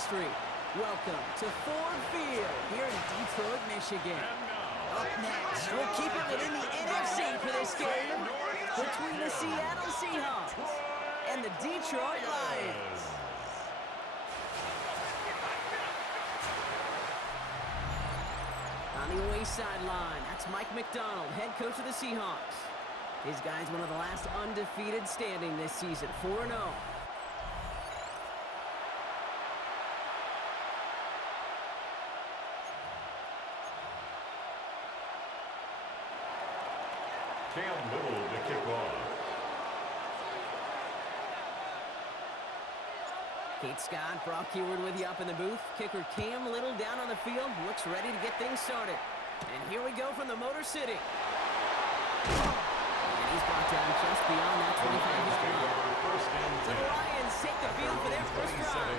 history. Welcome to Ford Field here in Detroit, Michigan. Up next, we'll keep it within the NFC for this game between the Seattle Seahawks and the Detroit Lions. On the away sideline, that's Mike McDonald, head coach of the Seahawks. His guy's one of the last undefeated standing this season, 4-0. Cam Little to kick off. Kate Scott, Brock Heward with you up in the booth. Kicker Cam Little down on the field, looks ready to get things started. And here we go from the Motor City. And he's brought down just beyond that 25-yard line. So the Lions take the field for their first drive.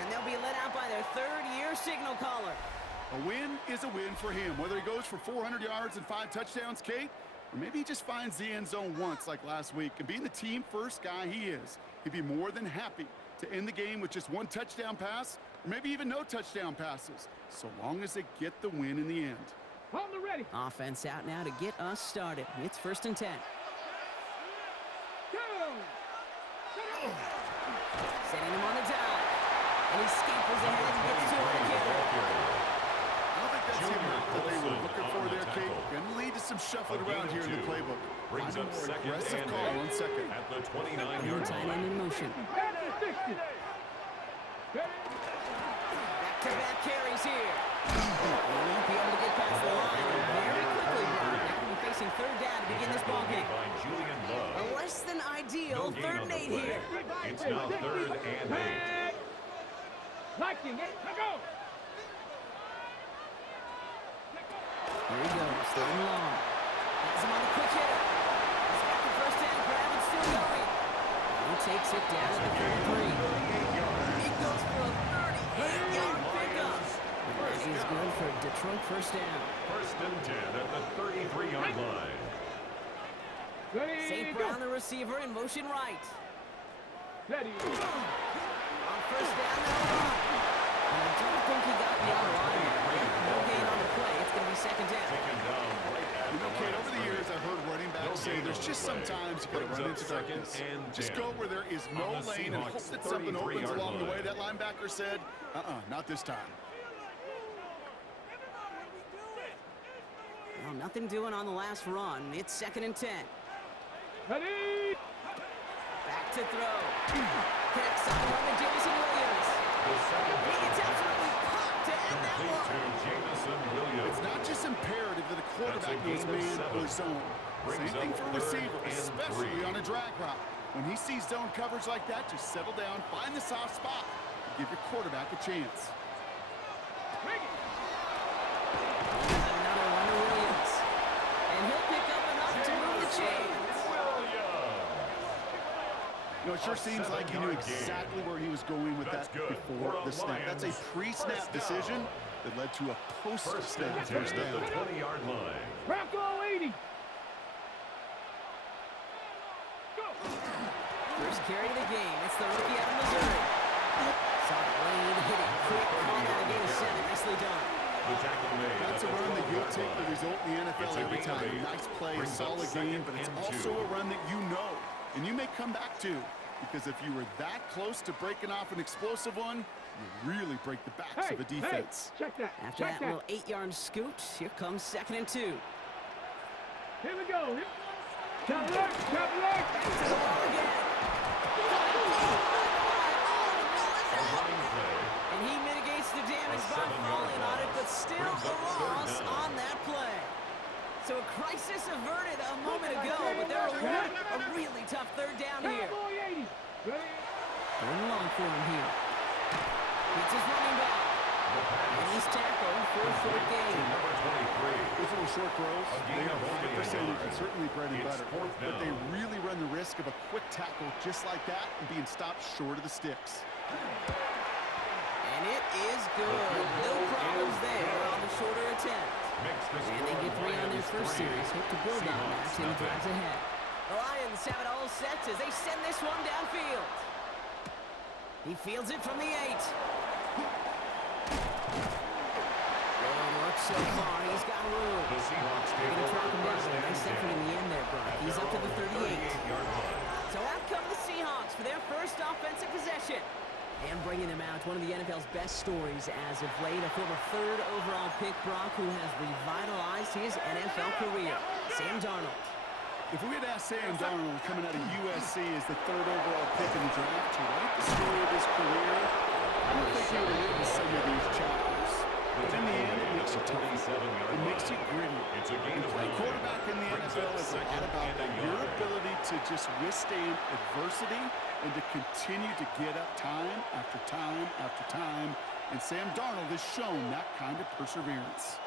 And they'll be let out by their third-year signal caller. A win is a win for him, whether he goes for 400 yards and 5 touchdowns, Kate, or maybe he just finds the end zone once like last week. And being the team-first guy he is, he'd be more than happy to end the game with just one touchdown pass, or maybe even no touchdown passes, so long as they get the win in the end. Hold the ready. Offense out now to get us started. It's 1st and 10. Go. Setting him on the dive. And he scampers ahead and gets 2 on the carry. I don't think that's him that they were looking for there, Kate. Going to lead to some shuffling around here in the playbook. Brings Find a up more second aggressive and call on second. at the 29-yard Tight end line. in motion. Back-to-back carries here. He won't be able to get past the line very quickly, Brock. They're going to be facing 3rd down to begin this ball game. A less than ideal 3rd and 8 here. It's now 3rd and 8. Liking it. Go. Here he goes, 3rd and long. Has him on the quick hitter. He's got the first down grab and still going. He takes it down at the 33. He goes for a 38-yard pickup. That is good for Detroit first down. 1st and 10 at the 33-yard line. St. Brown, the receiver, in motion right. Ready. On 1st down, they'll run. And I don't think he got beyond the line there. No gain on the play. It's going to be 2nd down. You know, Kate, over the years, I've heard running backs say there's just sometimes you got to run into darkness. Just go where there is no lane and hope that something opens along the way. That linebacker said, not this time. Well, nothing doing on the last run. It's 2nd and 10. Ready. Back to throw. Connects on the run to Jameson Williams. He gets absolutely popped to end that one. It's not just imperative that a quarterback knows man or zone. Same thing for a receiver, especially on a drag route. When he sees zone coverage like that, just settle down, find the soft spot, and give your quarterback a chance. Another one to Williams. And he'll pick up enough to move the chains. You know, it sure seems like he knew exactly where he was going with that before the snap. That's a pre-snap decision that led to a post-snap first down. The 20-yard line. Bronco 80. Go. First carry of the game. It's the rookie out of Missouri. Saw the lane, hit it quick, caught out of game 7. Nicely done. That's a run that you'll take the result in the NFL every time. Nice play, a solid game, but it's also a run that you know, and you may come back to, because if you were that close to breaking off an explosive one, you really break the backs of a defense. Check that. After that little 8-yard scoot, here comes 2nd and 2. Here we go. Top left, top left. Back to the ball again. And he mitigates the damage by falling on it, but still a loss on that play. So a crisis averted a moment ago, but they're awarded a really tough 3rd down here. Cowboy 80. Ready. 3rd and long for him here. It's his running back. And he's tackled for a short gain. Those little short throws, they are high percentage and certainly bread and butter. But they really run the risk of a quick tackle just like that and being stopped short of the sticks. And it is good. No problems there on the shorter attempt. And they get 3 on their first series. Hope to build on that in the drives ahead. The Lions have it all set as they send this one downfield. He fields it from the 8. Good work so far. He's got room. The Seahawks They're take going to track over him down. first and Nice effort 10. in the end there, Brock. He's up to the 38. 38-yard line. So out come the Seahawks for their first offensive possession. And bringing them out, one of the NFL's best stories as of late, a former 3rd overall pick, Brock, who has revitalized his NFL career, Sam Darnold. If we had asked Sam Darnold coming out of USC as the 3rd overall pick in the draft to write the story of his career, I don't think he would have written some of these chapters. But in the end, it makes you tough. It makes you gritty. It's a gain And of playing 9. quarterback in the Brings NFL up is a lot second about and a your yard. ability to just withstand adversity and to continue to get up time after time after time. And Sam Darnold has shown that kind of perseverance.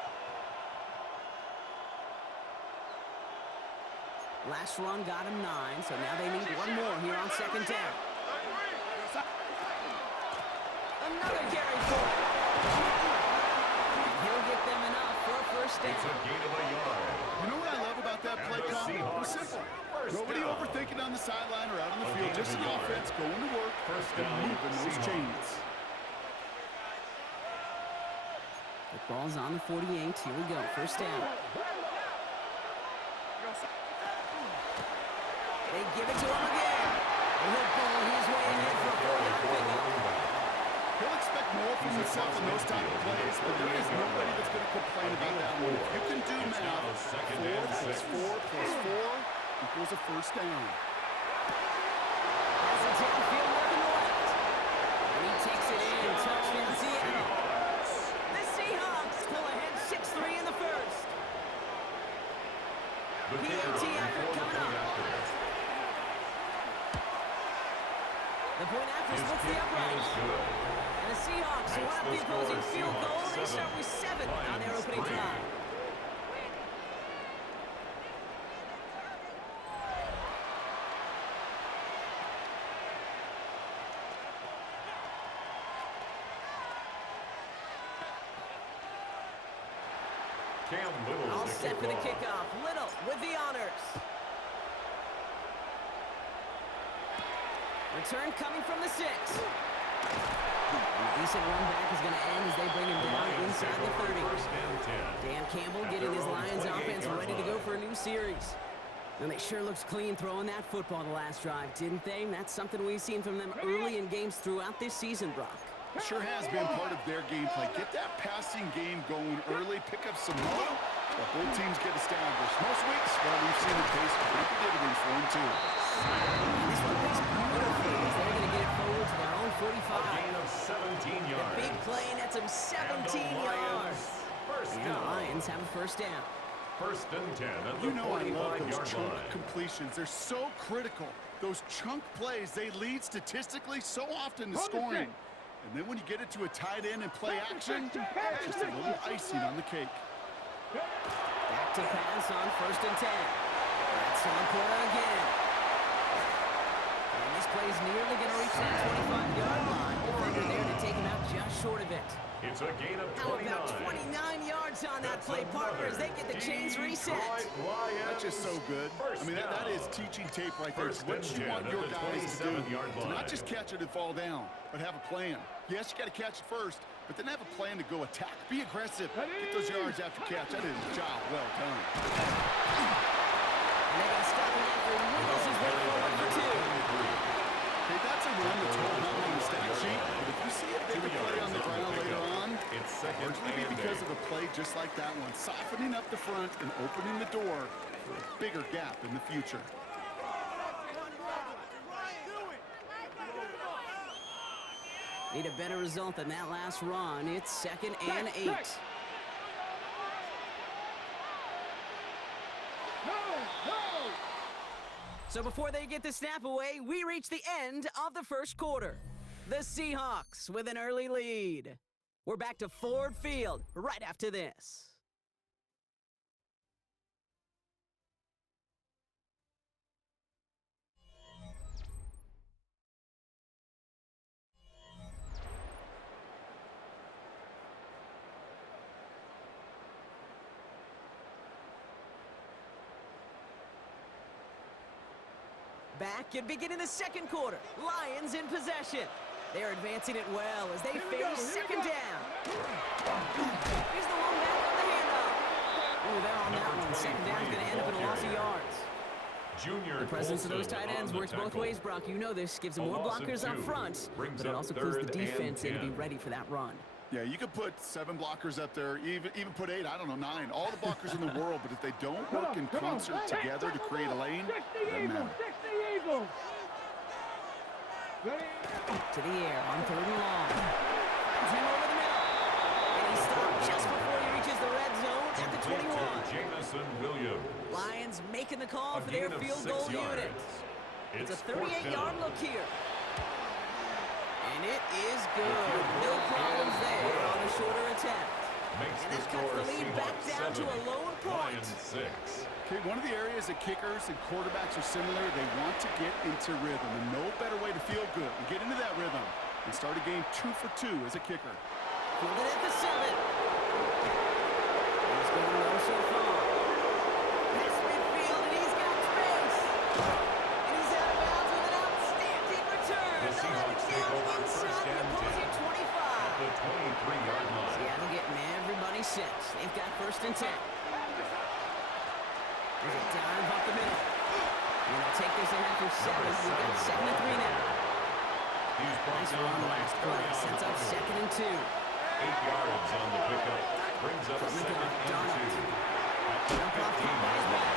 Last run got him 9, so now they need one more here on 2nd down. Another carry for him. And he'll get them enough for a first down. It's a gain of a yard. You know what I love about that play And the call? It was Seahawks simple. first Nobody down. overthinking on the sideline or out on the A field. gain of Just a an yard. offense going to work First and down, moving those Seahawks. chains. The ball's on the 48. Here we go. First down. They give it to him again. And he'll pull his way ahead for a 4-yard pickup. He'll expect more from himself in those type of plays, but there is nobody that's going to complain about that one. If you can do It's now math, 2nd 4 and plus 6. 4 plus 4 equals a first down. Has it downfield working the left. And he takes it in. Touchdown Seattle. The Seahawks pull ahead 6-3 in the first. The kicker PAT effort before the coming point up. after. The point after His splits the kick upright. is good. And the Seahawks who Makes up the the opposing score field goal. They Seahawks start with 7 on their Lions opening 3. drive. Cam Little All to set kick for the off. kickoff. Little with the honors. Return coming from the 6. And a decent run back is going to end as they bring him The down Lions inside take the over 30. first and 10. Dan Campbell At getting their his own Lions 28 offense yard ready to go line. for a new series. And they sure looks clean throwing that football the last drive, didn't they? And that's something we've seen from them early in games throughout this season, Brock. Sure has been part of their gameplay. Get that passing game going early, pick up some more, while both teams get established. Most weeks, well, we've seen the pace make a dividends for them, too. And this one plays beautifully as they're going to get it forward to their own A 45. gain of 17 The yards. big play nets him 17 And the yards. Lions first And the down. Lions have a first down. First and 10 at the You know I love 45-yard those chunk line. completions. They're so critical. Those chunk plays, they lead statistically so often to Hold the scoring. stick. And then when you get it to a tight end and play action, just a little icing on the cake. Back to pass on first and 10. That's on quarter again. And this play's nearly going to reach that 25-yard line. Defender there to take him out just short of it. It's a gain of How 29. about 29 yards on that play, partner, as they get the chains reset. That's just so good. I mean, that is teaching tape right there. It's what you want your guys to do. To not just catch it and fall down, but have a plan. Yes, you got to catch it first, but then have a plan to go attack. Be aggressive. Get those yards after catch. That is a job well done. And they got to stop him after he wiggles his way forward for 2. Okay, that's a run that's all hung on the stat sheet. But if you see a bigger play on the ground later on, It's second largely be and because 8. of a play just like that one, softening up the front and opening the door for a bigger gap in the future. Need a better result than that last run. It's second and 8. No, no. So before they get the snap away, we reach the end of the first quarter. The Seahawks with an early lead. We're back to Ford Field right after this. Back and beginning the second quarter. Lions in possession. They're advancing it well as they face second down. Here's the one back on the handoff. Ooh, they're on that one. Second down's going to end up in a loss of yards. The presence of those tight ends works both ways, Brock. You know this. Gives them more blockers up front, but it also clues the defense in to be ready for that run. Yeah, you could put 7 blockers up there, even put 8, I don't know, 9. All the blockers in the world, but if they don't work in concert together to create a lane, it doesn't matter. To the air on 3rd and long. Finds him over the middle. And he stopped just before he reaches the red zone at the 21. Lions making the call for their field goal unit. It's a 38-yard look here. And it is good. No problems there on the shorter attempt. And that cuts the lead back down to a lone point. Okay, one of the areas that kickers and quarterbacks are similar, they want to get into rhythm. And no better way to feel good and get into that rhythm and start a game 2 for 2 as a kicker. Fielded at the 7. He's going low so far. Pass midfield, and he's got space. And he's out of bounds with an outstanding return. They'll have it down inside the opposing 25. The 23-yard line. Seattle getting everybody set. They've got 1st and 10. There's a dive up the middle. And they'll take this ahead for 7. We've got 2nd and 3 now. Nice run last play. Sets up 2nd and 2. 8 yards on the pickup. Brings up From the 2nd gun, and Donald. 2. Jump off top by his back.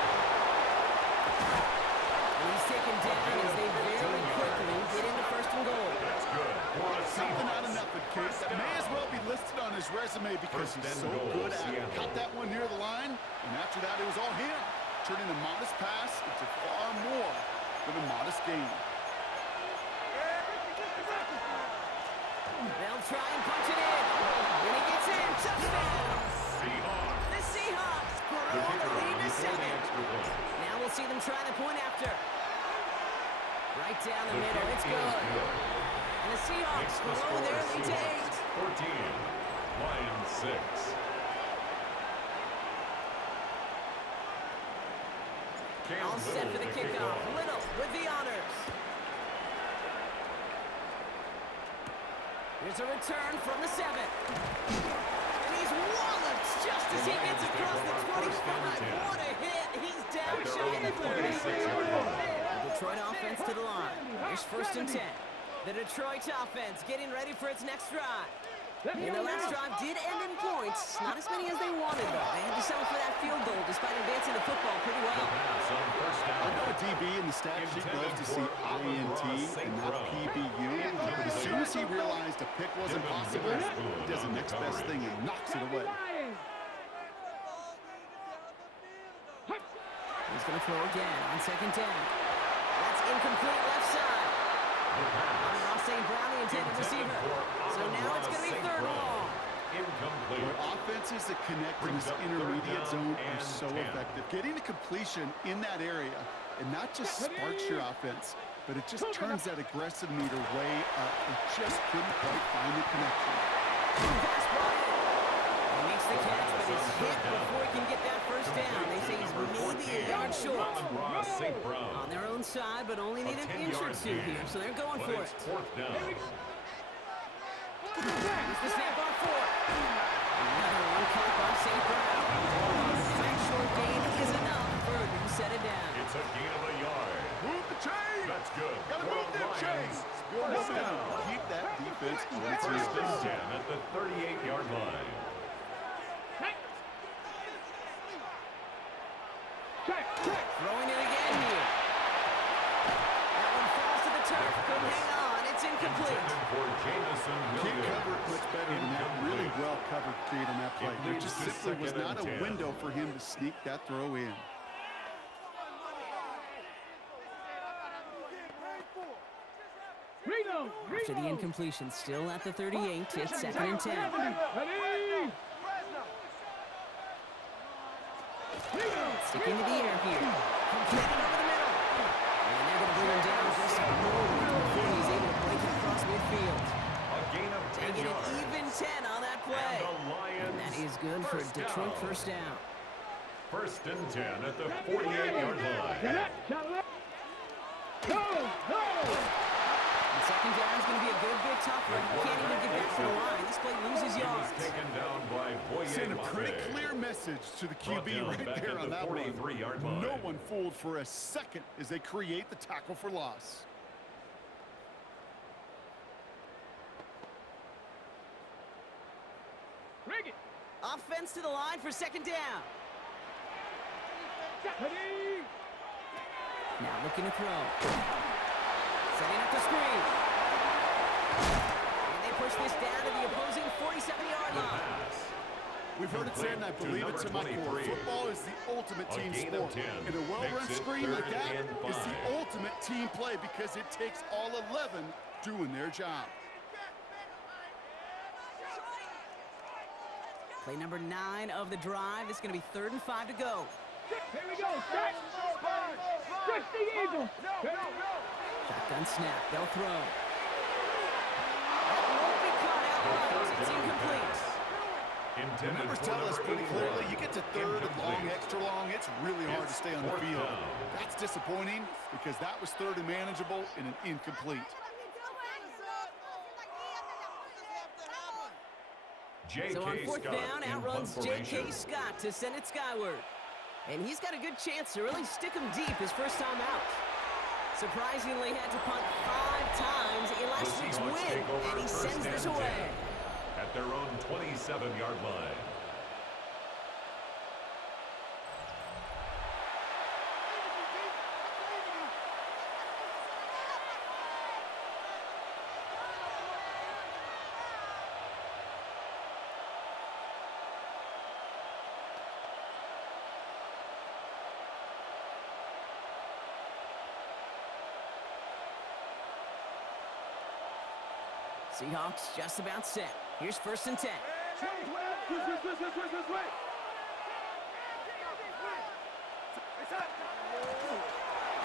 And he's taken down as they very quickly get into 1st and goal. That's good. Something out of nothing, Case. That may as well be listed on his resume because he's so good at it. Cut that one near the line, and after that, it was all him. Turning a modest pass into far more than a modest gain. They'll try and punch it in. When he gets in, touchdown. The Seahawks grow the lead to 7. Now we'll see them try the point after. Right down the middle. It's good. And the Seahawks grow their lead to 8. 14. Lions 6. All set for the kickoff. Little with the honors. Here's a return from the 7. And he's walloped just as he gets across the 25. What a hit. He's down shy of the 30. The Detroit offense to the line. Here's 1st and 10. The Detroit offense getting ready for its next drive. And the last drive did end in points. Not as many as they wanted, though. They had to settle for that field goal despite advancing the football pretty well. I know a DB in the stat sheet loves to see INT and not PBU, but as soon as he realized a pick wasn't possible, he does the next best thing and knocks it away. He's going to throw again on 2nd down. That's incomplete left side. Ross St. Brown, the intended receiver. So now it's going to be 3rd and long. Incomplete. Offenses that connect in this intermediate zone are so effective. Getting a completion in that area, and not just sparks your offense, but it just turns that aggressive meter way up. They just couldn't quite find the connection. Pass ball in. He makes the catch, but it's hit before he can get that 1st down. They say he's maybe a yard short. On their own side, but only need an inch or 2 here, so they're going for it. 4th down. Here's the snap on 4. Another one caught by St. Brown. That short gain is enough for him to set it down. It's a gain of a yard. Move the chain! That's good. Gotta move them chains! Good momentum. Keep that defense in its First and heels. 10 at the 38-yard line. Throwing it again here. That one falls to the turf. Couldn't hang on. It's incomplete. Can't cover it much better than that. Really well covered, Creed, on that play. There just simply was not a window for him to sneak that throw in. After the incompletion, still at the 38, it's 2nd and 10. Sticking to the air here. Completed over the middle. And they're going to bring him down just a moment before he's able to break it across midfield. A gain of 10 Taking yards. an even 10 on that play. And that is good for a Detroit first down. 1st and 10 at the 48-yard line. The 2nd Second down is going to be a good bit tougher. Can't even get back to the line. This play loses He was yards. taken down by Send a pretty Benjamynn. clear message to the Brought QB down right back there at on the that one. 43-yard line. No one fooled for a second as they create the tackle for loss. Rig it. Offense to the line for second down. Ready. Now looking to throw. Setting up the screen. And they push this down to the opposing 47-yard The line. pass. We've heard it said, and I Complete believe it to my core. 23. Football is the ultimate A team gain sport. of 10 And a well-run makes it screen like 3rd that and is the 5. ultimate team play because it takes all 11 doing their job. Play number 9 of the drive. It's going to be 3rd and 5 to go. Here we go. Stretch. Stretch the eagle. Shotgun snap. They'll throw. That won't be caught outright. It's incomplete. The numbers tell us pretty clearly, you get to 3rd and long, extra long, it's really hard to stay on the It's 4th field. down. That's disappointing because that was 3rd and manageable and an incomplete. So on J.K. 4th Scott down, in out runs punt J.K. formation. Scott to send it skyward. And he's got a good chance to really stick him deep his first time out. Surprisingly had to punt 5 times in The last week's Seahawks win, take over and he first sends and this 10 away. at their own 27-yard line. Seahawks just about set. Here's 1st and 10. Switch.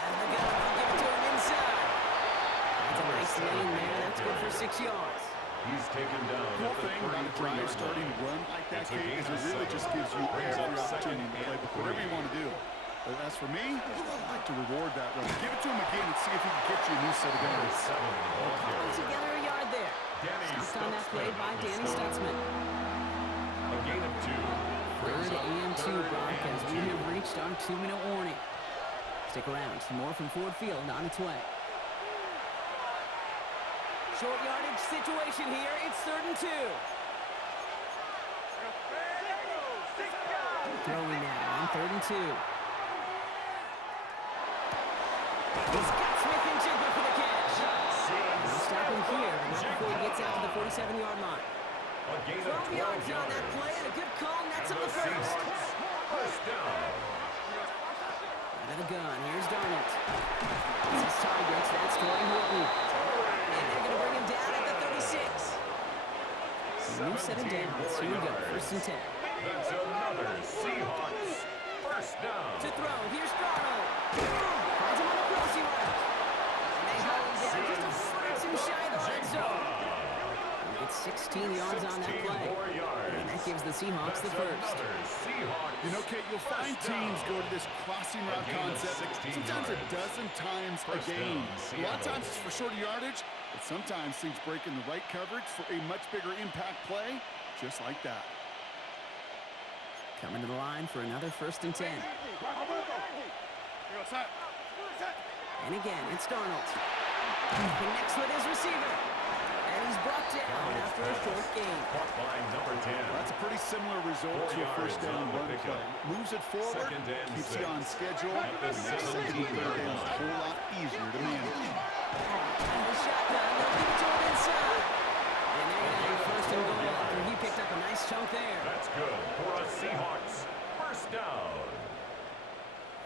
Out of the gun, they'll give it to him inside. That's a nice lane there. That's good for 6 yards. He's taken down Cool at the thing about a drive 33-yard starting line. to run like that, It's a Kate, gain is of it really 7. just gives you Brings every up 2nd opportunity to play and with whatever 3. you want to do. But as for me, I'd like to reward that run. Give it to him again and see if he can get you a new set of Number guns. 7 on the ball Put carrier. together a yard there. Danny Stopped on that play Stutzman by on the Danny stop. Stutzman. A gain of 2. Brings 3rd up and 2, 3rd Brock, and as we 2. have reached our 2-minute warning. Stick around. Some more from Ford Field on its way. Short yardage situation here. It's 3rd and 2. Throwing now on 3rd and 2. He's got Smith and Jigba for the catch. He'll stop him here, but not before he gets out to the 47-yard line. A gain 12 of 12 yards on that yards. play, and a good call nets And him the the first. Seahawks first down. Out of the gun, here's Darnold. It's his target, that's Torrey Horton. And they're going to bring him down at the 36. New set of downs. Here we go, 1st and 10. That's another Seahawks first down. To throw, here's Darnold. Finds him on the crossing route. And they hold him down just a foot or 2 shy of the red zone. He gets 16 yards on that play. 64 yards. And that gives the Seahawks the That's first. another Seahawks. You know, Kate, you'll find First down. teams go to this crossing route A gain of concept 16 sometimes a yards. dozen times a First game. down, A lot of Seattle. times it's for shorter yardage, but sometimes things break in the right coverage for a much bigger impact play, just like that. Coming to the line for another 1st and 10. And again, it's Darnold. Connects with his receiver. And he's brought down after a short gain. Caught by number 10. That's a pretty similar result 4 to a first yards down on the run pickup. play. Moves it forward, Second and keeps 6. you on schedule, At the and makes second and 17-yard third downs a line. whole lot easier to manage. And the shotgun, they'll give it to him inside. And they're going to have 1st and goal after he picked up a nice chunk there. That's good for a Seahawks first down.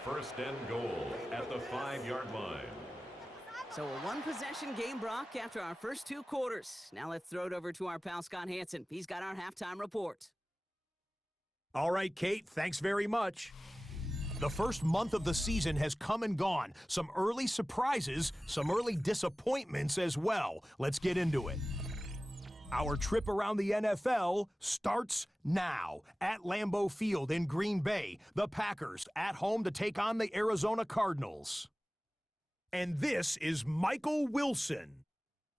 1st and goal at the 5-yard line. So a 1-possession game, Brock, after our first 2 quarters. Now let's throw it over to our pal Scott Hansen. He's got our halftime report. All right, Kate, thanks very much. The first month of the season has come and gone. Some early surprises, some early disappointments as well. Let's get into it. Our trip around the NFL starts now at Lambeau Field in Green Bay. The Packers at home to take on the Arizona Cardinals. And this is Michael Wilson.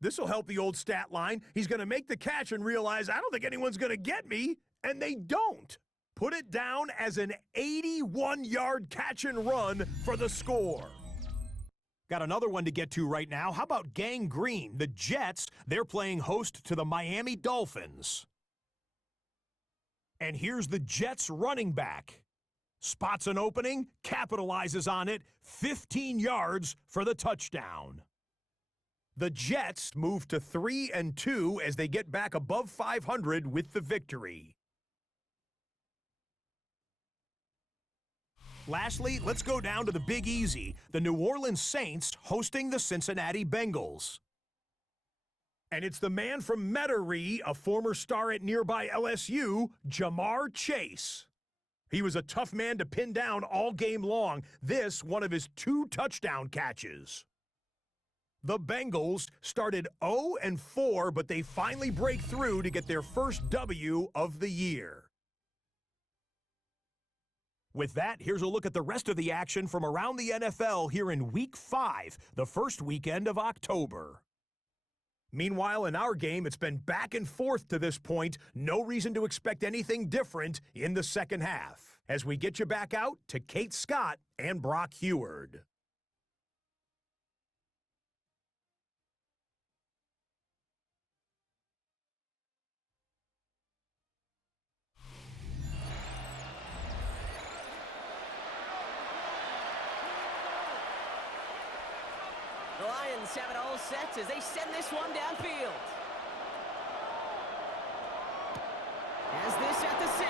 This will help the old stat line. He's going to make the catch and realize, I don't think anyone's going to get me, and they don't. Put it down as an 81-yard catch and run for the score. Got another one to get to right now. How about Gang Green? The Jets, they're playing host to the Miami Dolphins. And here's the Jets running back. Spots an opening, capitalizes on it, 15 yards for the touchdown. The Jets move to 3-2 as they get back above 500 with the victory. Lastly, let's go down to the Big Easy. The New Orleans Saints hosting the Cincinnati Bengals. And it's the man from Metairie, a former star at nearby LSU, Jamar Chase. He was a tough man to pin down all game long. This, one of his 2 touchdown catches. The Bengals started 0-4, but they finally break through to get their first W of the year. With that, here's a look at the rest of the action from around the NFL here in Week 5, the first weekend of October. Meanwhile, in our game, it's been back and forth to this point. No reason to expect anything different in the second half. As we get you back out to Kate Scott and Brock Heward. The Lions have it all set as they send this one downfield. As this at the 6.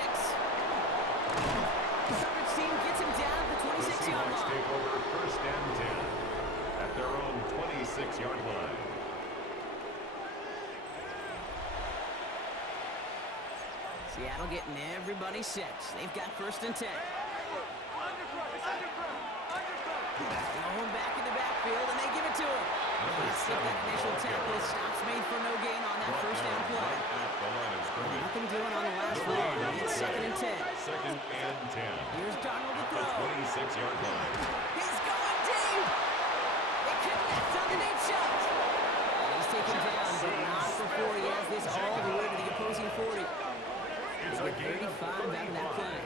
Coverage team gets him down at the 26-yard line. Take over first and 10 at their own 26-yard line. Seattle getting everybody set. They've got first and 10. Going back in the backfield, and they give it to him. Skip that initial tackle. Stops made for no gain on that first down play. Nothing doing on the last play. It's second and 10. Second and 10. Here's Donald to throw. 26-yard line. He's going deep. They connect on the deep shot. And he's taken down, but not before he has this all the way to the opposing 40. It's a They get 35 out of that play.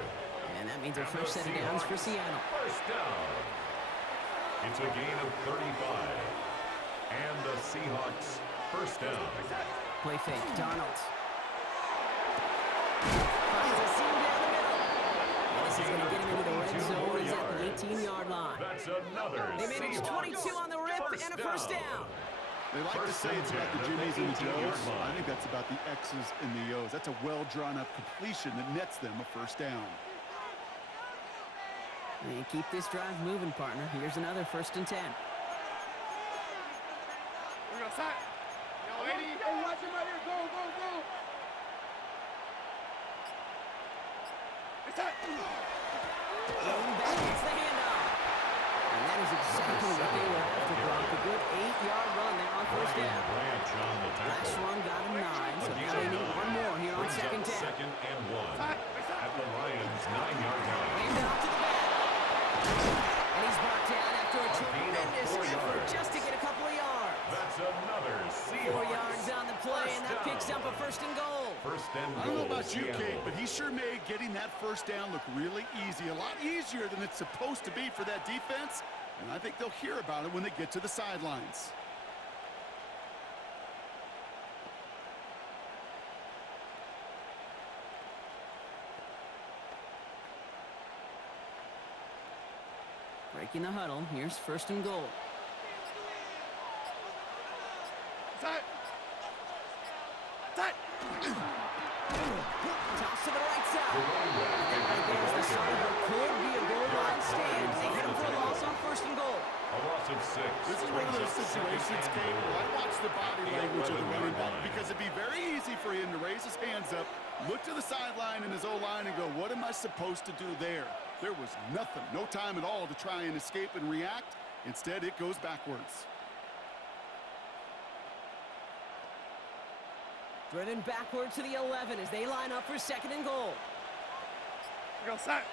And that means a fresh set of downs for Seattle. First down. It's a gain of 35. And the Seahawks first down. Play fake. Donald. Finds a seam down the middle. And this is going to get him into the red zone. He's at the 18-yard line. That's another They manage Seahawks 22 on the rip and a first down. They like to say it's about the Jimmies and the Joes. I think that's about the X's and the O's. That's a well-drawn-up completion that nets them a first down. And keep this drive moving, partner. Here's another first and 10. Going back, it's the handoff. And that is exactly what they were after, Brock. A good 8-yard run there on first down. Last run got him 9, so now they need one more here on second 10. Second and 1 at the Lions' 9-yard line. Hand off to the back. And he's brought down after a tremendous effort just to get a couple of yards. That's another 4 yards on the play, and that picks up a first and goal. First and I goal. don't know about you, Seattle. Kate, but he sure made getting that first down look really easy. A lot easier than it's supposed to be for that defense. And I think they'll hear about it when they get to the sidelines. Breaking the huddle. Here's first and goal. Toss to the right side. And right there's the side where could be a goal line stand. They hit him for a loss on first and goal. A loss of 6. This is one of those situations, Kate, where I watch the body language of the running back because it'd be very easy for him to raise his hands up, look to the sideline in his O-line and go, what am I supposed to do there? There was nothing, no time at all to try and escape and react. Instead, it goes backwards. Driven backward to the 11 as they line up for second and goal. Go set.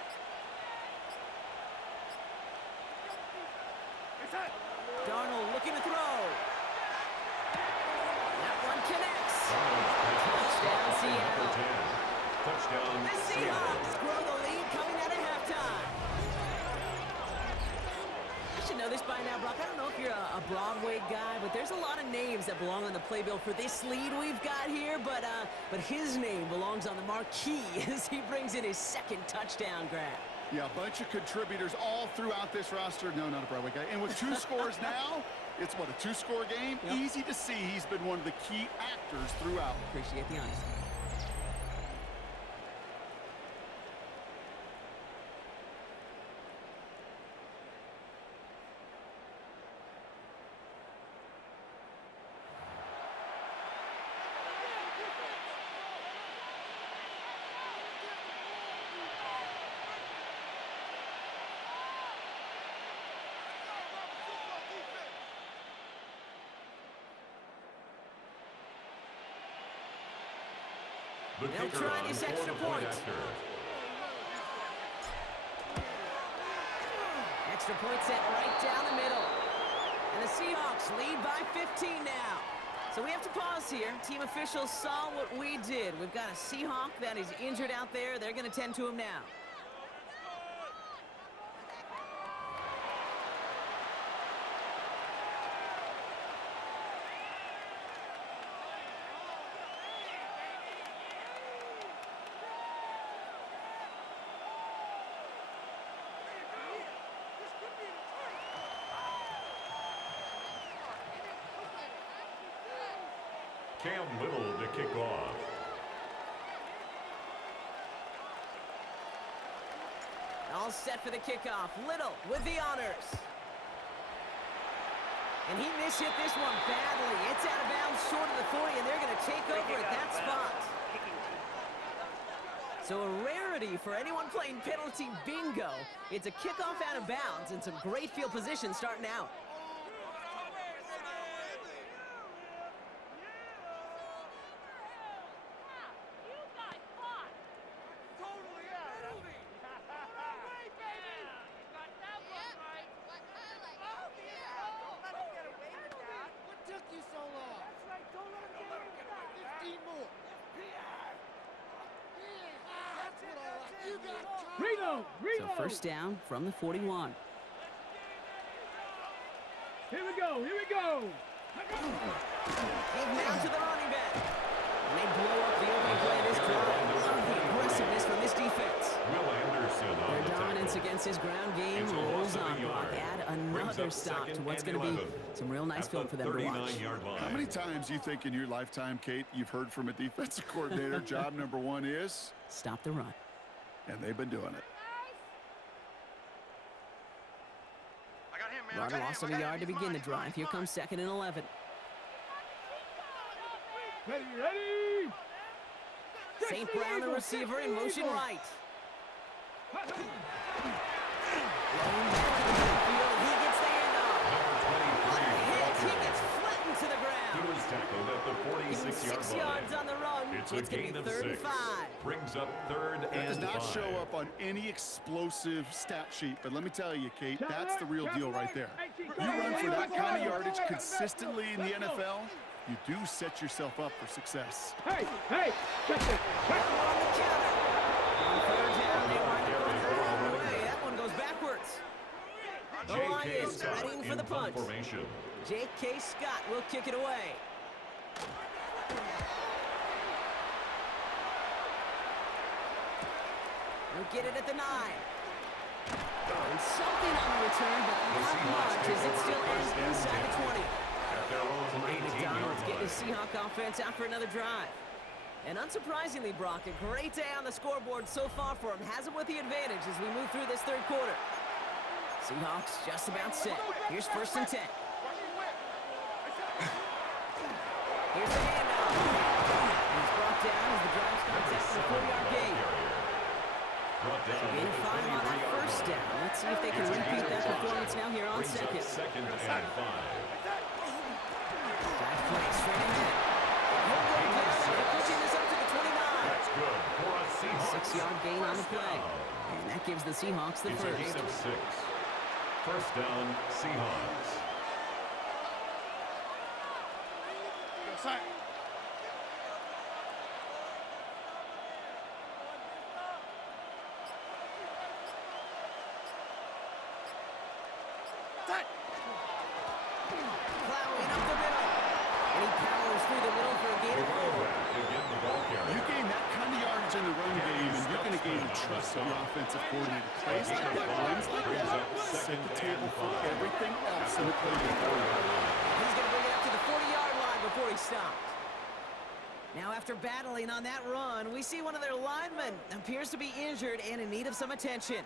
Darnold looking to throw. a lot of names that belong on the playbill for this lead we've got here, but his name belongs on the marquee as he brings in his second touchdown grab. Yeah, a bunch of contributors all throughout this roster. No, not a Broadway guy. And with 2 scores now, it's what, a 2-score game? Yep. Easy to see he's been one of the key actors throughout. Appreciate the honesty. The They'll kicker try on this for extra the point point. after. Extra point set right down the middle. And the Seahawks lead by 15 now. So we have to pause here. Team officials saw what we did. We've got a Seahawk that is injured out there. They're going to tend to him now. Cam Little to kick off. All set for the kickoff. Little with the honors. And he mishit this one badly. It's out of bounds short of the 40, and they're going to take over at that spot. So a rarity for anyone playing penalty bingo. It's a kickoff out of bounds and some great field position starting out. So first down from the 41. Here we go, here we go. Give now to the running back. And they blow up the opening play of this drive. Love the aggressiveness from this defense. Will Anderson on Their the dominance tackle. against his ground game It's a rolls loss of a on, Brock. yard. Add Brings another up stop to second what's and going to be 11. some real nice At film the for them to watch. 39-yard line. How many times do you think in your lifetime, Kate, you've heard from a defensive coordinator, job number 1 is? Stop the run. And they've been doing it. Run loss of a yard to begin the drive. Here comes 2nd and 11. Ready, ready. St. Brown, the receiver, in motion right. Lone back to the midfield, and he gets the handoff. What a hit! He gets flattened to the He ground. was tackled at the Give him 6 46-yard yards line. on the run. It's a going to gain be of 3rd and 6. 5. Brings up 3rd That and does not 5. show up on any explosive stat sheet, but let me tell you, Kate, that's the real deal right there. You run for that kind of yardage consistently in the NFL, you do set yourself up for success. Hey, hey, check it. On the counter. On 3rd down, they wind up running the wrong way. That one goes backwards. The J.K. Lions Scott readying for in the punt. formation. J.K. Scott will kick it away. He'll get it at the 9. And something on the return, but not much as it still ends inside the 20. At their own McDonald's 18-yard getting his line. Seahawk offense out for another drive. And unsurprisingly, Brock, a great day on the scoreboard so far for him. Has him with the advantage as we move through this 3rd quarter. Seahawks just about set. Here's 1st and 10. Here's the handoff. And he's brought down as the drive starts after the 4-yard gain. Brought down Gain at of the 5 on that 33-yard first line. down. Let's see if they can It's a gain repeat of that 5. performance now here on Brings up 2nd. 2nd and 5. Dive play straight ahead. He'll go down after pushing this up to the 29. That's good for a Seahawks. 6-yard gain on the First play. down. And that gives the Seahawks the It's a gain first. of 6. First down, Seahawks. Plowing up the middle. the offensive coordinator. Plays like that, runs like that, set the table for everything else in the playbook. He's going to bring it up to the 40-yard line before he stops. Now, after battling on that run, we see one of their linemen appears to be injured and in need of some attention.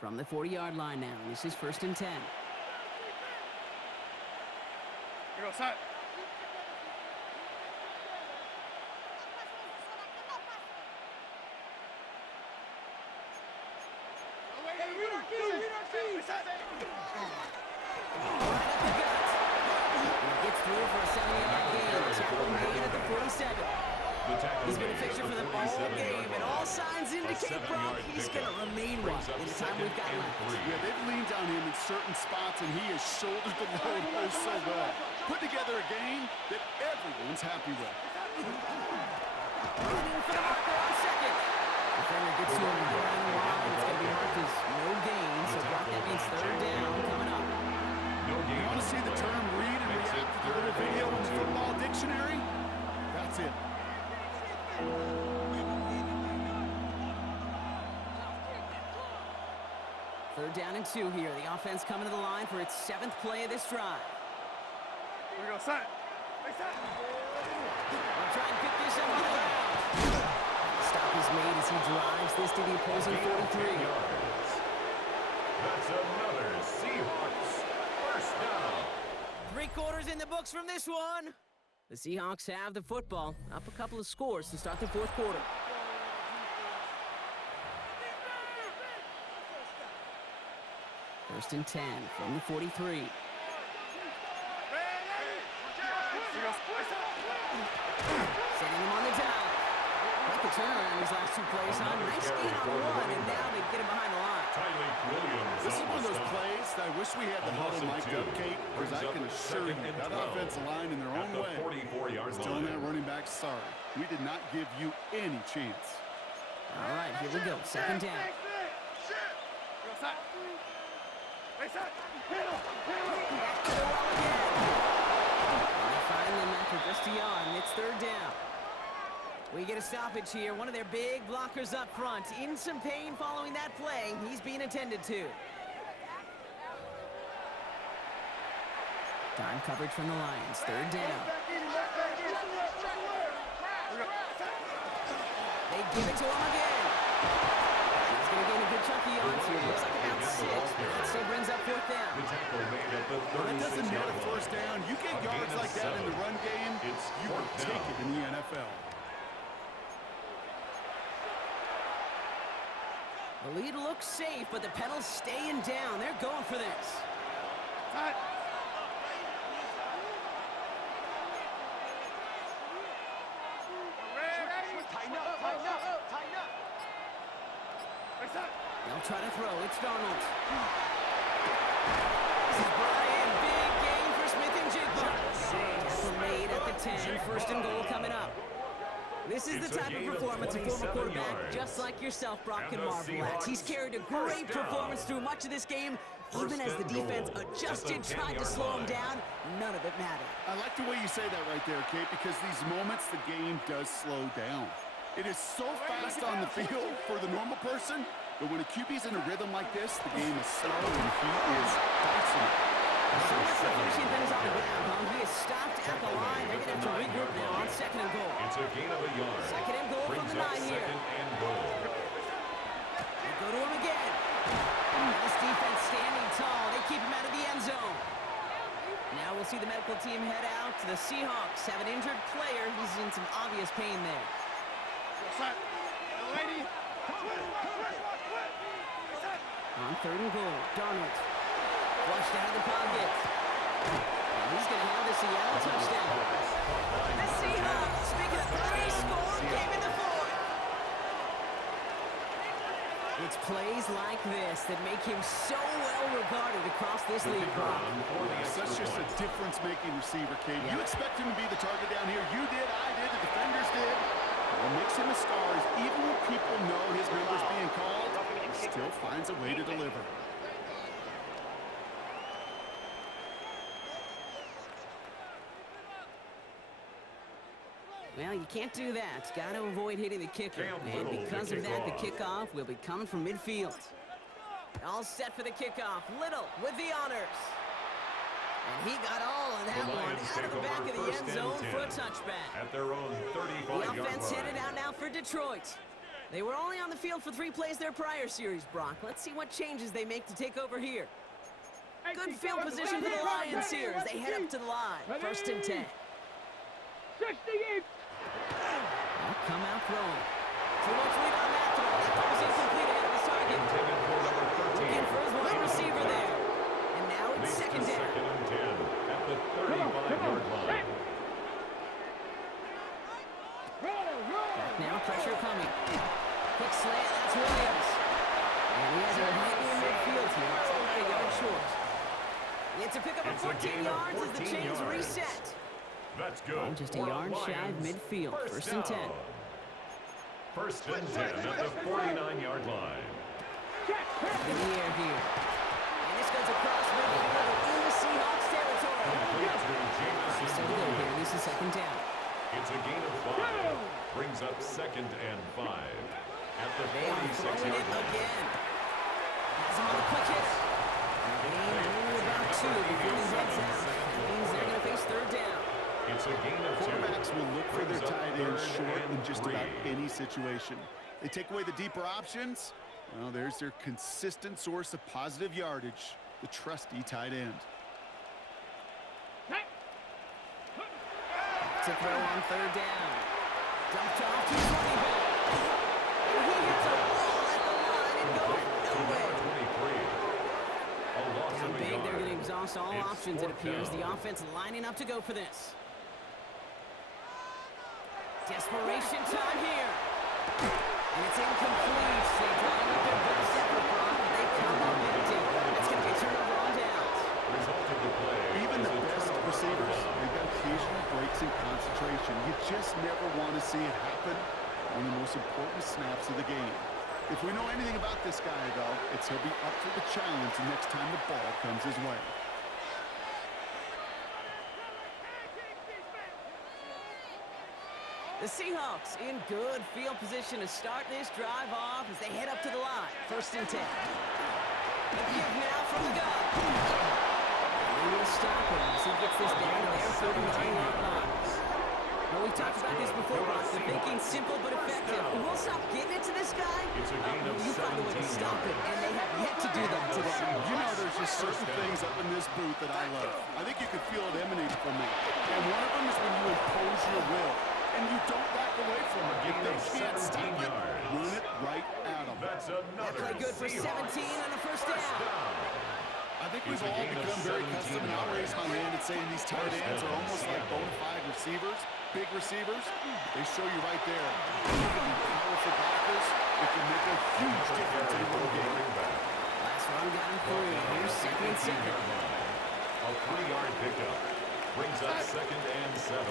From the 40-yard line now, this is 1st and 10. Here goes, side. Gets through for a 7-yard gain. Tackle made at the 47. He's been a fixture for them all game, and all signs indicate, Brock, he's going to remain one in the time we've got left. Yeah, they've leaned on him in certain spots, and he has shouldered the load oh so well. Put together a game that everyone's happy with. Running for the marker on second. Defender gets to him around the line. It's going to be marked as no gain, so Brock, that means 3rd down coming up. You want to see the term read and react to the little video in the football dictionary? That's it. 3rd down and 2 here. The offense coming to the line for its 7th play of this drive. Here goes, side. They'll try and pick this up on the ground. Stop is made as he drives this to the opposing 43. That's another Seahawks first down. 3 quarters in the books from this one. The Seahawks have the football, up a couple of scores to start the 4th quarter. First and 10 from the 43. Setting him on the dive. Quite the turnaround these last 2 plays, huh? Nice gain on one, and now they get him behind the line. This is one of those plays that I wish we had the huddle mic'd up, Kate, because I can assure you that offensive line in their own way is telling that running back, sorry, we did not give you any chance. All right, here we go. 2nd down. Back to the wall again. And they find them after just a yard, and it's 3rd down. We get a stoppage here. One of their big blockers up front. In some pain following that play. He's being attended to. Time coverage from the Lions. 3rd down. They give it to him again. He's going to gain a good chunk of yards here. Looks like about 6, but that still brings up 4th down. Well, that doesn't net a 1st down. You get yards like that in the run game, you will take it in the NFL. The lead looks safe, but the pedal's staying down. They're going for this. Side. They'll try to throw. It's Donald. This is Brian. Big gain for Smith and Jigba. Tackle made at the 10. 1st and goal coming up. This is the type of performance a former quarterback just like yourself, Brock, can marvel at. He's carried a great performance through much of this game. Even as the defense adjusted, tried to slow him down, none of it mattered. I like the way you say that right there, Kate, because these moments the game does slow down. It is so fast on the field for the normal person, but when a QB's in a rhythm like this, the game is slow and he is dicing it. So much for finishing things on the ground, huh? He is stopped at the line. They're going to have to regroup now on 2nd and goal. It's a gain of a yard. 2nd and goal from the 9 here. 2nd and goal. They go to him again. This defense standing tall. They keep him out of the end zone. Now we'll see the medical team head out. The Seahawks have an injured player. He's in some obvious pain there. On 3rd and goal, Donald. Flushed out of the pocket. And he's going to have the Seattle touchdown. The Seahawks, making a 3-score game in the 4th. It's plays like this that make him so well regarded across this league, Brock. That's just a difference-making receiver, Kate. You expect him to be the target down here. You did, I did, the defenders did. What makes him a star is Well, you can't do that. Got to avoid hitting the kicker. Cam And Little, because the of that, the kickoff. kickoff will be coming from midfield. All set for the kickoff. Little with the honors. And he got all of that The one Lions out of the take back over of the first end and zone 10 for a touchback. at their own The 35-yard offense line. headed out now for Detroit. They were only on the field for 3 plays their prior series, Brock. Let's see what changes they make to take over here. Good field position for the Lions here as they head up to the line. First and 10. 60 in. They'll come out throwing. Too much lead on that throw. That throw was incomplete ahead of his target. Intended for number 13. Looking for his wide receiver there. And now it's Leads to second down. second and 10 at the 35-yard line. Now pressure coming. Quick slant, that's Williams. And he has it right near midfield here. It's about a yard short. It's a pickup of It's a 14 gain of yards as the 14 chains yards. reset. That's good. Oh, just a for the yard shy of Lions. midfield. First and 10. First and 10 at the 49-yard line. In the air here. And this goes across midfield in the Seahawks territory. Complete to Jamison So we go here. Williams. This is second down. It's a gain of 5. Brings up second and 5 at the They are throwing 46-yard it line. again. Has him on the quick hit. And only about 2 before he heads out. That means they're going to face third down. It's a gain of 2. Quarterbacks will look for their Brings up tight ends third short and in just 3. about any situation. They take away the deeper options. Well, there's their consistent source of positive yardage, the trusty tight end. To throw on third down. Dumped off to his running back. And he hits a ball at the line and goes nowhere. 23. A loss Down of a big, yard. they're going to exhaust all It's options, it fourth appears. down. The offense lining up to go for this. Desperation time here. And it's incomplete. They line up their best effort, Brock, but they come up empty. That's going to be a turnover on downs. Result of the play Even is the a best turnover on receivers, down. they've got occasional breaks in concentration. You just never want to see it happen on the most important snaps of the game. If we know anything about this guy, though, it's he'll be up for the challenge the next time the ball comes his way. The Seahawks in good field position to start this drive off as they head up to the line. First and 10. The give now from the gun. They will stop him as he gets this down to their 39-yard line. Well, we talked about this before, Brock. The thinking simple but effective. We'll stop getting it to this guy. It's a gain of You find a way to 17 stop it, and they have yet to do that today. You know there's just certain things up in this booth that I love. I think you can feel it emanate from me. And one of them is when you impose your will. And you don't back away from it. If they can't stop it, run it right at them. That's That another play good for 17 Seahawks. on a first down. I think we've It's a all gain of become very 17 accustomed, and I'll raise my hand and saying these tight ends are almost like bona fide receivers, big receivers. They show you right there. You can be powerful blockers. It can make a huge difference in a run game. Last run got him through. Here's second and 7. A 3-yard pickup brings up second and 7.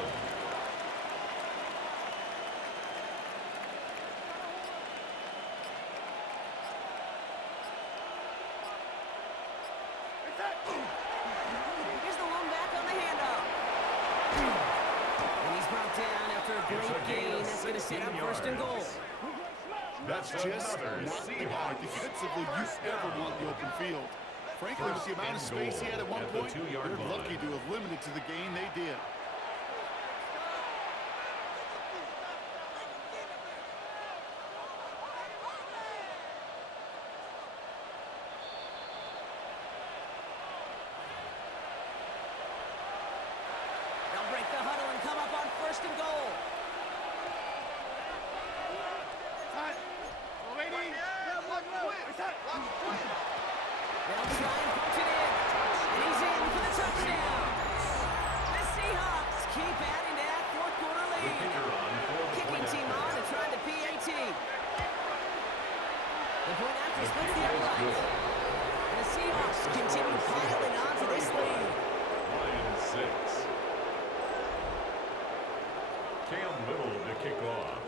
Here's the one back on the handoff. And he's brought down after a great gain. That's going to set up first and goal. That's Just another not the guy Seahawks. defensively you ever want in the open field. Frankly, with the amount of space he had at one point, they're lucky to have limited to the gain they did. They'll break the huddle and come up on first and goal. They'll try and punch it in. And he's in for the touchdown. The Seahawks keep adding to that fourth quarter lead. Kicking team on to try the PAT. The point after splits the upright. And the Seahawks continue piling on to this lead. Lions 6. Cam Little to kick off.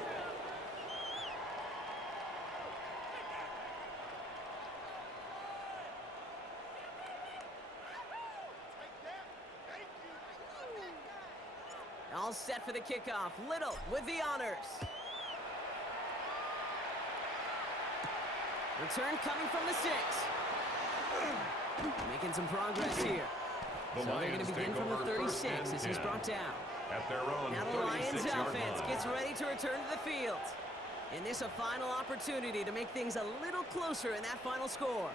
All set for the kickoff. Little with the honors. Return coming from the 6. Making some progress here. So they're going to begin from the 36 as he's brought down. At their own Now the Lions 36-yard offense line. gets ready to return to the field. And this a final opportunity to make things a little closer in that final score.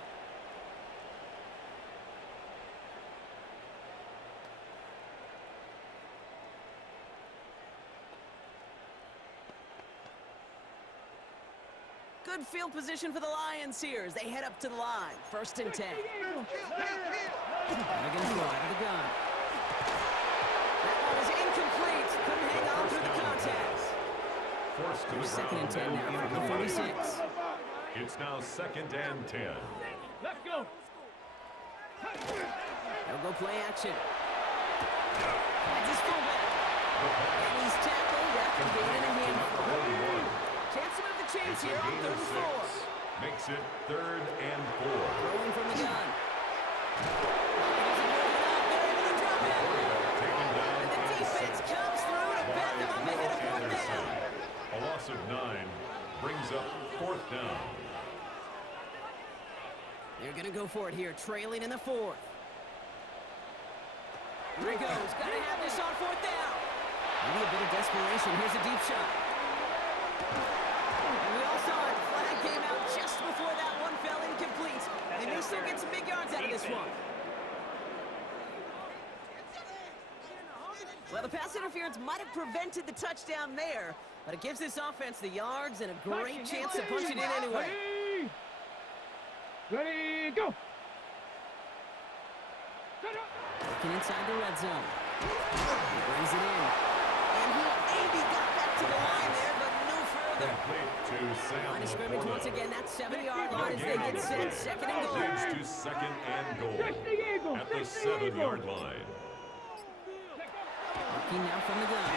Good field position for the Lions here as they head up to the line. 1st and 10. They're going to throw out of the gun. That one is incomplete. Couldn't hang on through the contact. Forced to the There's 2nd and 10 ground now from the incomplete. 46. It's now 2nd and 10. Let's go. They'll go play action. Finds his fullback. And he's tackled after gaining a handful. Chance to move the chains It's a here on gain 3rd of and 4. 6. Makes it 3rd and 4. Throwing from the gun. They're able to drop it. Taken down And the defense comes through to back them up ahead of 4th down. A loss of 9 brings up 4th down. They're going to go for it here, trailing in the 4th. Here he goes. Got to have this on 4th down. Maybe a bit of desperation. Here's a deep shot. And we all saw it. Flag came out just before that one fell incomplete. They may still get some big yards out of this one. Well, the pass interference might have prevented the touchdown there, but it gives this offense the yards and a great chance to punch it in anyway. Ready, go. Working inside the red zone. He brings it in. And he maybe got back to the line there, but no further. Complete to Sam Line of scrimmage Laporta. once again. That 7-yard line as they get set. 2nd and goal. Leads to 2nd and goal at the 7-yard line. Working now from the gun.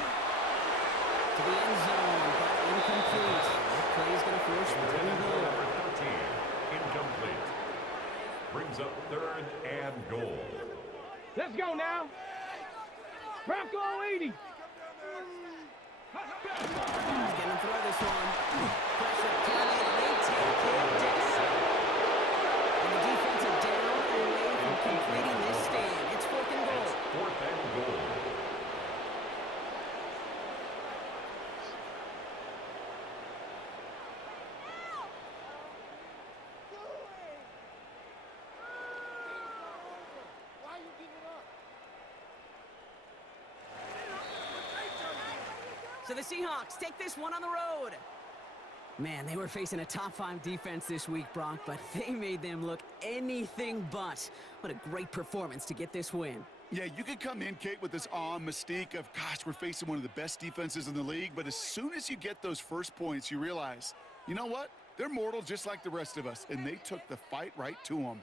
To the end zone, but incomplete. That play is going to force 3rd and goal. Number 13, incomplete. Brings up 3rd and goal. Let's go now. Bronco 80. He's going to throw this one. Pressure coming, and they take him down. And the defensive down away from completing this stand. It's 4th and goal. 4th and goal. So the Seahawks take this one on the road. Man, they were facing a top 5 defense this week, Brock, but they made them look anything but. What a great performance to get this win. Yeah, you could come in, Kate, with this awe and mystique of, gosh, we're facing one of the best defenses in the league, but as soon as you get those first points, you realize, you know what? They're mortal just like the rest of us, and they took the fight right to them.